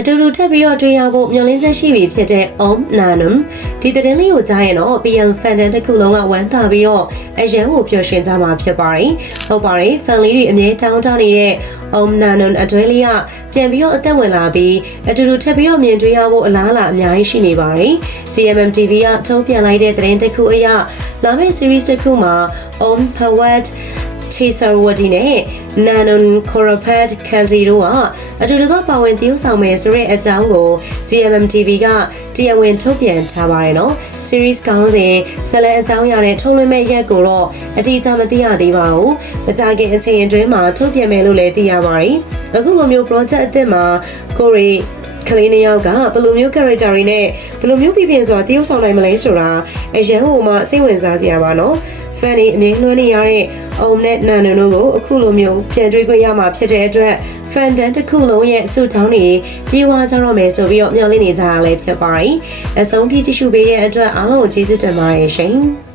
အတူတူထပ်ပြီးတော့တွေ့ရဖို့မျှော်လင့်ချက်ရှိပြီဖြစ်တဲ့ Om Nanum ဒီသတင်းလေးကိုကြားရင်တော့ PL fan တစ်ခုလုံးကဝမ်းသာပြီးတော့အရန်ကိုပျော်ရွှင်ကြမှာဖြစ်ပါတယ်ဟုတ်ပါတယ် fan လေးတွေအမြဲတောင်းတနေတဲ့ Om Nanum အတွဲလေးကပြန်ပြီးတော့အသက်ဝင်လာပြီးအတူတူထပ်ပြီးတော့မြင်တွေ့ရဖို့အလားအလာအများကြီးရှိနေပါတယ် GMM TV ကထုတ်ပြန်လိုက်တဲ့သတင်းတစ်ခုအရလာမယ့် series တစ်ခုမှာ Om Pawat ချီဆာဝဒီနဲ့နန်နွန်ကိုရဖတ်ကန်တီတို့ကအတူတကပါဝင်တည်ယူဆောင်မယ်ဆိုတဲ့အကြောင်းကို GMM TV ကတရားဝင်ထုတ်ပြန်ထားပါတယ်နော် series ကောင်းစဉ်ဇလန်အကြောင်းအရာနဲ့ထုတ်လွှင့်မဲ့ရက်ကိုတော့အတိအကျမသိရသေးပါဘူးမကြခင်အချိန်အတွင်းမှာထုတ်ပြန်မယ်လို့လည်းသိရပါတယ်အခုလိုမျိုး project အသစ်မှာကိုရီကလေးနှစ်ယောက်ကဘယ်လိုမျိုး character တွေနဲ့ဘယ်လိုမျိုးပြပြစွာတည်ယူဆောင်နိုင်မလဲဆိုတာအရန်ဟိုမှစိတ်ဝင်စားစရာပါနော် fan တွေအမြင်လွှမ်းနေရတဲ့အုံနဲ့နန်နွန်တို့ကိုအခုလိုမျိုးပြန်တွေ့ခွင့်ရမှာဖြစ်တဲ့အတွက် fan တန်းတစ်ခုလုံးရဲ့အဆုတောင်းတွေပြေဝကြတော့မယ်ဆိုပြီးတော့မျှော်လင့်နေကြတာလည်းဖြစ်ပါတယ်။အဆုံးထိကြည့်ရှုပေးတဲ့အတွက်အားလုံးကိုကျေးဇူးတင်ပါတယ်ရှင်။